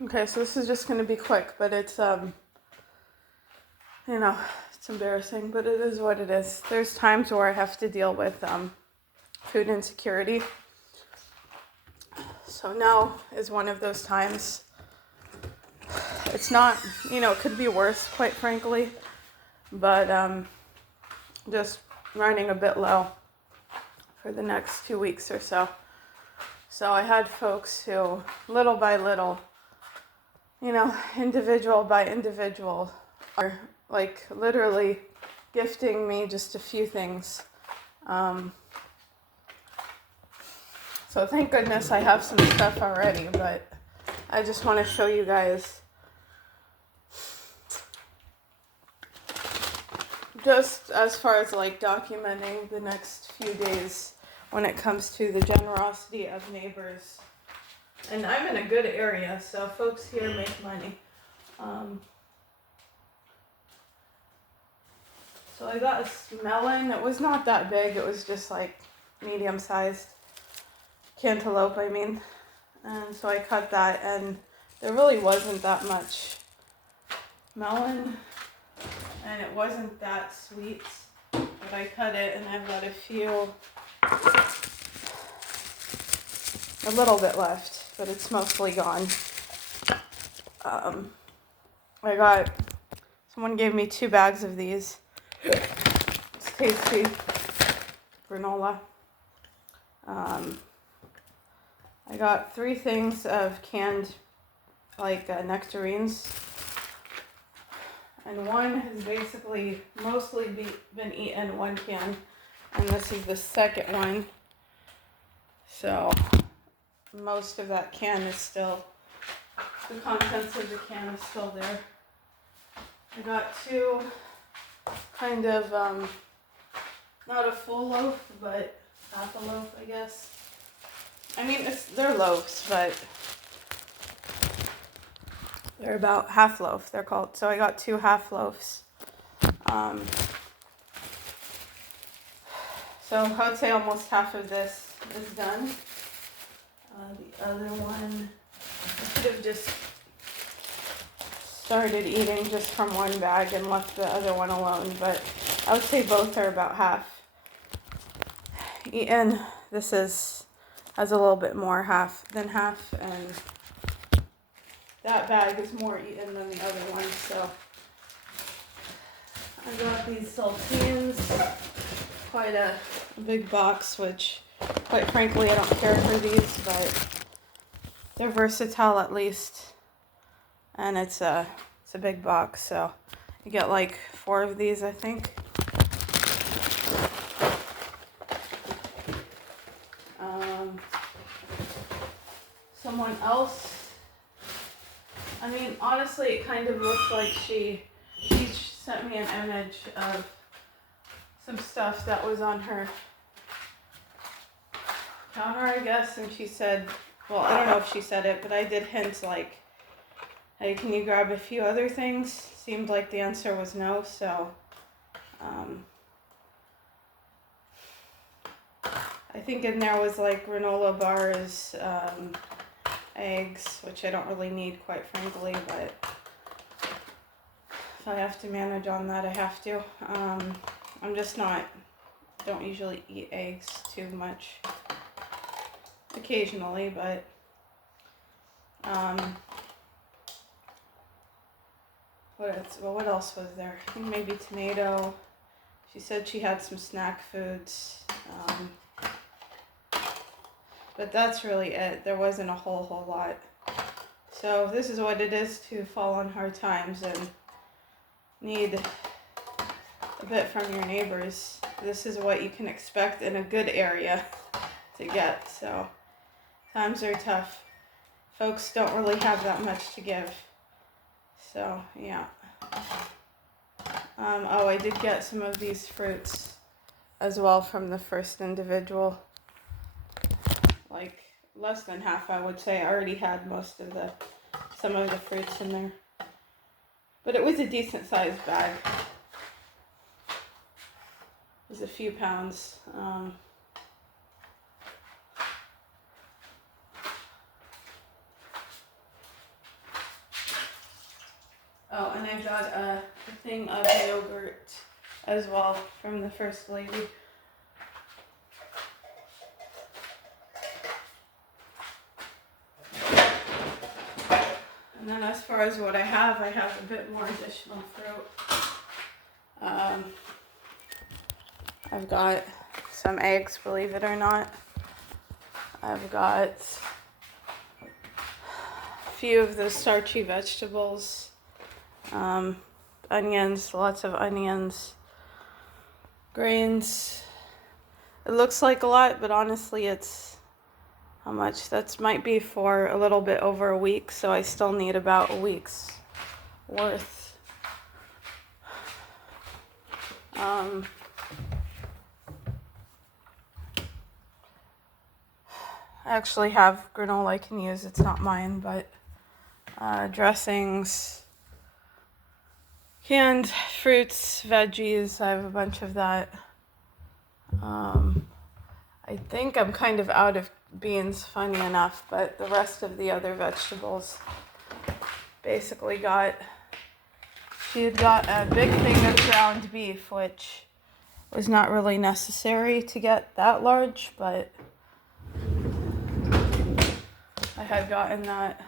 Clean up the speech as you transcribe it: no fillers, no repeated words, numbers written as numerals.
Okay, so this is just going to be quick, but it's, it's embarrassing, but it is what it is. There's times where I have to deal with food insecurity. So now is one of those times. It's not, it could be worse, quite frankly, but just running a bit low for the next 2 weeks or so. So I had folks who, little by little, individual by individual, are like literally gifting me just a few things. So thank goodness I have some stuff already, but I just want to show you guys just as far as like documenting the next few days when it comes to the generosity of neighbors. And I'm in a good area, so folks here make money. So I got a melon. It was not that big. It was just like medium-sized cantaloupe, I mean. And so I cut that, and there really wasn't that much melon, and it wasn't that sweet. But I cut it, and I've got a little bit left, but it's mostly gone. Someone gave me 2 bags of these. It's tasty granola. I got 3 things of canned, nectarines. And one has basically mostly been eaten, 1 can. And this is the second one. So most of that can is still, the contents of the can is still there. I got 2 kind of, not a full loaf, but half a loaf, I guess. I mean, they're loaves, but they're about half loaf, they're called. So I got 2 half loaves. So I would say almost half of this is done. The other one, I could have just started eating just from 1 bag and left the other one alone, but I would say both are about half eaten. This has a little bit more than half, and that bag is more eaten than the other one. So I got these saltines, quite a big box, which quite frankly I don't care for these, but they're versatile at least, and it's a big box, so you get like 4 of these, I think. Someone else, I mean, honestly, it kind of looked like she sent me an image of some stuff that was on her counter, I guess, and she said, well, I don't know if she said it, but I did hint like, hey, can you grab a few other things? Seemed like the answer was no, so I think in there was like granola bars, eggs, which I don't really need, quite frankly, but if I have to manage on that, I have to. I'm just don't usually eat eggs too much. Occasionally, but what else was there? I think maybe tomato. She said she had some snack foods. But that's really it. There wasn't a whole lot. So this is what it is to fall on hard times and need a bit from your neighbors. This is what you can expect in a good area to get. So times are tough. Folks don't really have that much to give. So yeah. I did get some of these fruits as well from the first individual. Like less than half, I would say. I already had some of the fruits in there. But it was a decent sized bag. It was a few pounds. and I got a thing of yogurt as well from the First Lady. And then as far as what I have a bit more additional fruit. I've got some eggs, believe it or not. I've got a few of the starchy vegetables, onions, lots of onions, grains. It looks like a lot, but honestly it's how much? That might be for a little bit over a week, so I still need about a week's worth. I actually have granola I can use. It's not mine, but dressings, canned fruits, veggies. I have a bunch of that. I think I'm kind of out of beans, funny enough, but the rest of the other vegetables basically got. She had got a big thing of ground beef, which was not really necessary to get that large, but I had gotten that